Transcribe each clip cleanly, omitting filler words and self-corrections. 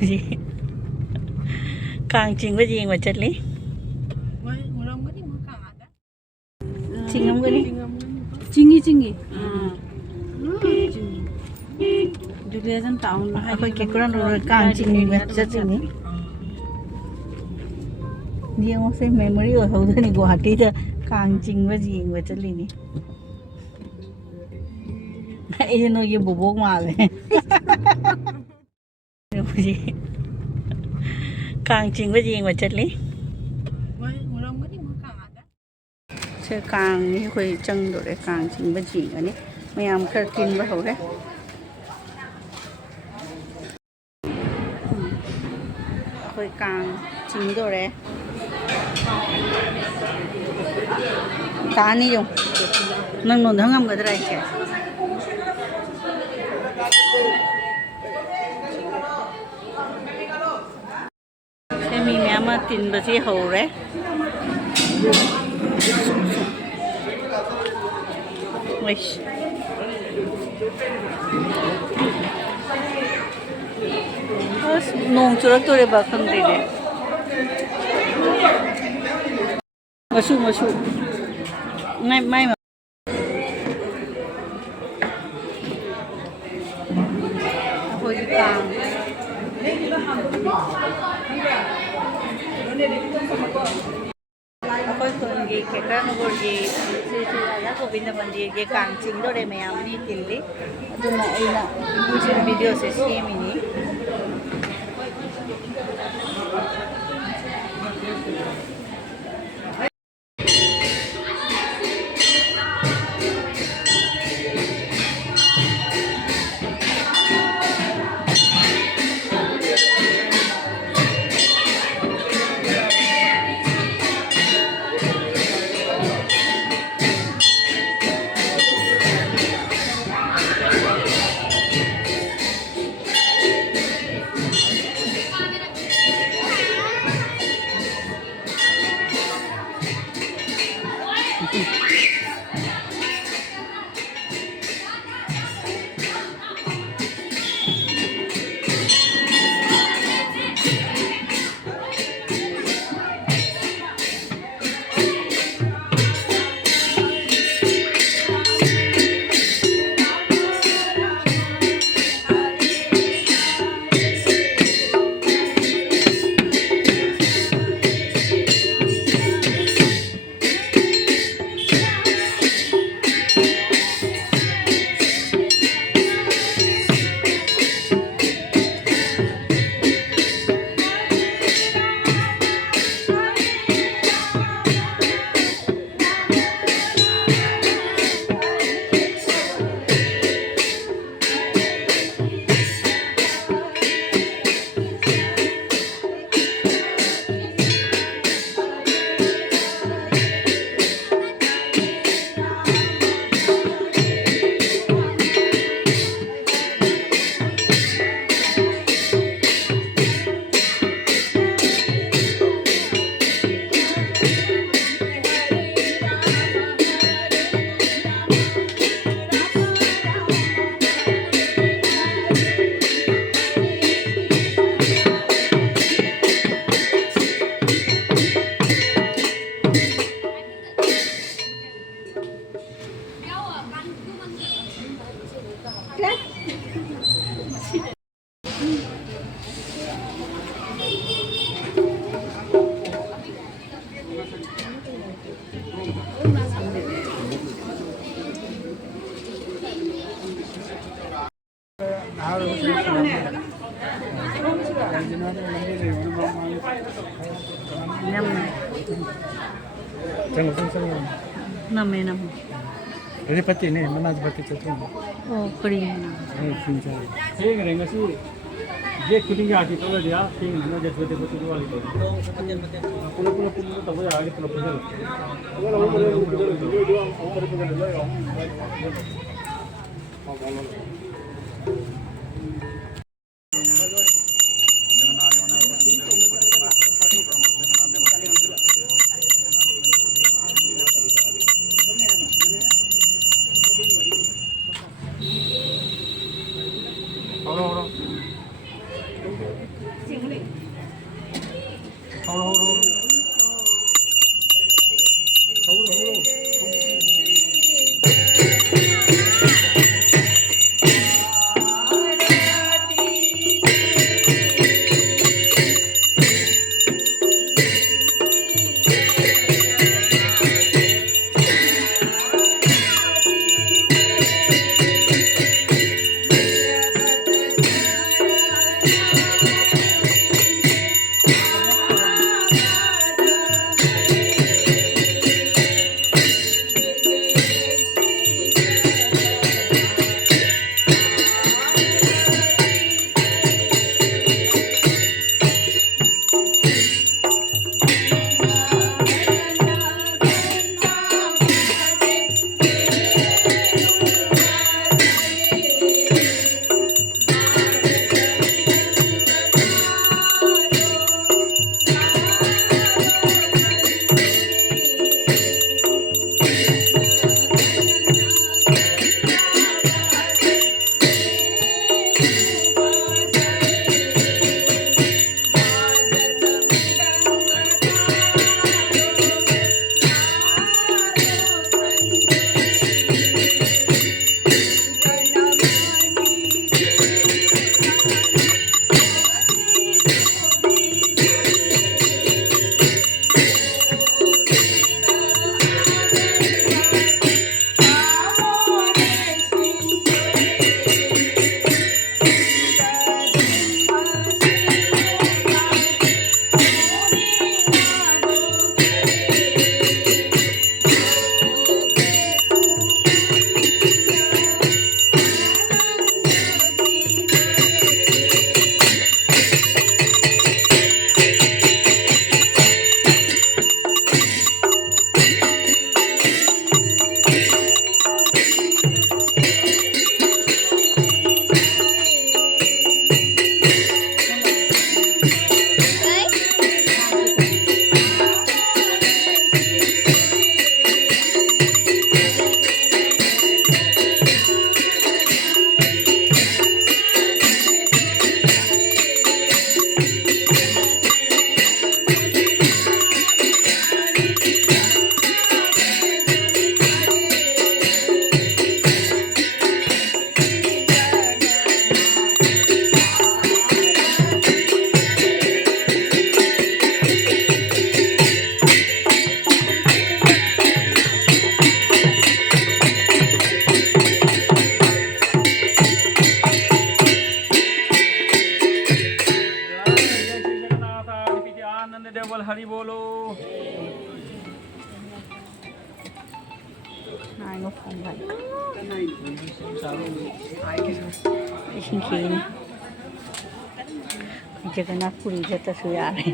जी कांग चिंग बजी इंग चटली चिंगम गनी चिंगी चिंगी जुलियाजन टाउन अखोई केकुरान रो कांग चिंग चटनी ये से मेमोरी हो होदनी गुवाहाटी दा कांग चिंग बजी इंग चटली नी ये नो ये बोबोक माल है जी कांग चिंग बजी इंग चटली से Kang ni khoi chang do re kang ching ba ji ga ni mayam khar kin ba ho re khoi kang ching do re ta ni yung nang no dang am ga dra che se mi mayam tin ba ji ho re Wish. Bas nong churak tore ba khang de de. Masu Ngai mai ma. Hoi kang. Akoy kungi kekra nugor gi Sri Raja Govinda Mandir ge kang ching do re mayam ni tilli aduna aina music video se semini Name. Jadi pati ni, mana pati tu? Oh, kering. Cinta. Hey, kerana si, je kuning aja tu dia, king, mana je pati pati dua lagi. Pulau tahu ya, lagi pulau. Kalau orang dua, orang punya dua ya. Double Hari बोलो नाइनो phone भाई इसिंग खीने जगन्नाथपुरी जतसु यारे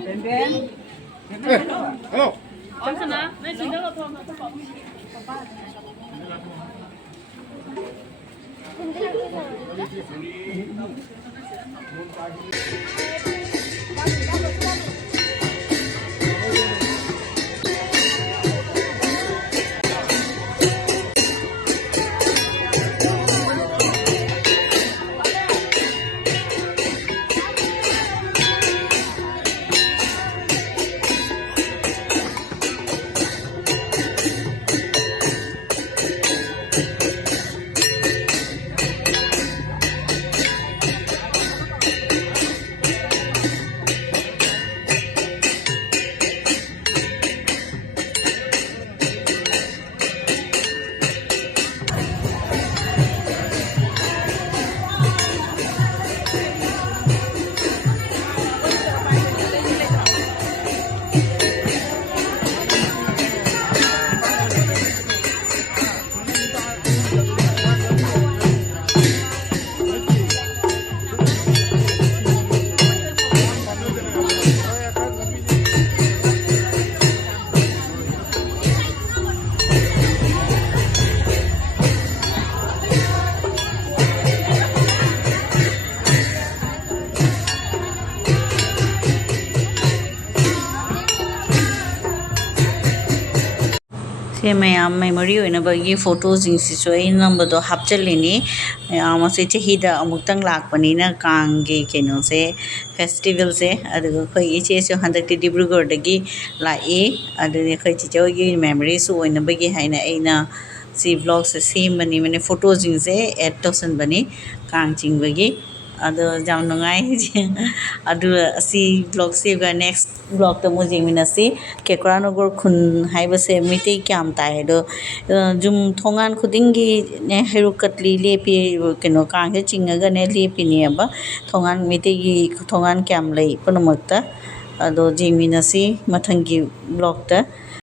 से ma'am memory होइनबगी फोटोजिंगसिसु ए नंबरदो हापचलिनी ma'am से चहीदा अमुक्तंग लाकपनिना कांगे केनो से festival से अदुगो खै इचे से हंदक्ति डिब्रुगढ़दगी लाए अदुने खै चिचोगी memory सु होइनबगी हाइना एना C blog से same बनी मैंने फोटोजिंग से एड तोसन बनी कांग चिंगबगी अदो जाम नुंगाई अदु असी ब्लॉग से नेक्स्ट ब्लॉग तो मुझे मिनसी केकरानगर खुन हाइबसे मिते क्याम ताए दो जुम थोंगान खुदिंगी ने हेरु कटली लेपि केनो कांगे चिंगगा ने लेपिनी अब थोंगान मिते की थोंगान क्याम लई पनमक्ता अदो जिमिनसी मथंगी ब्लॉग ता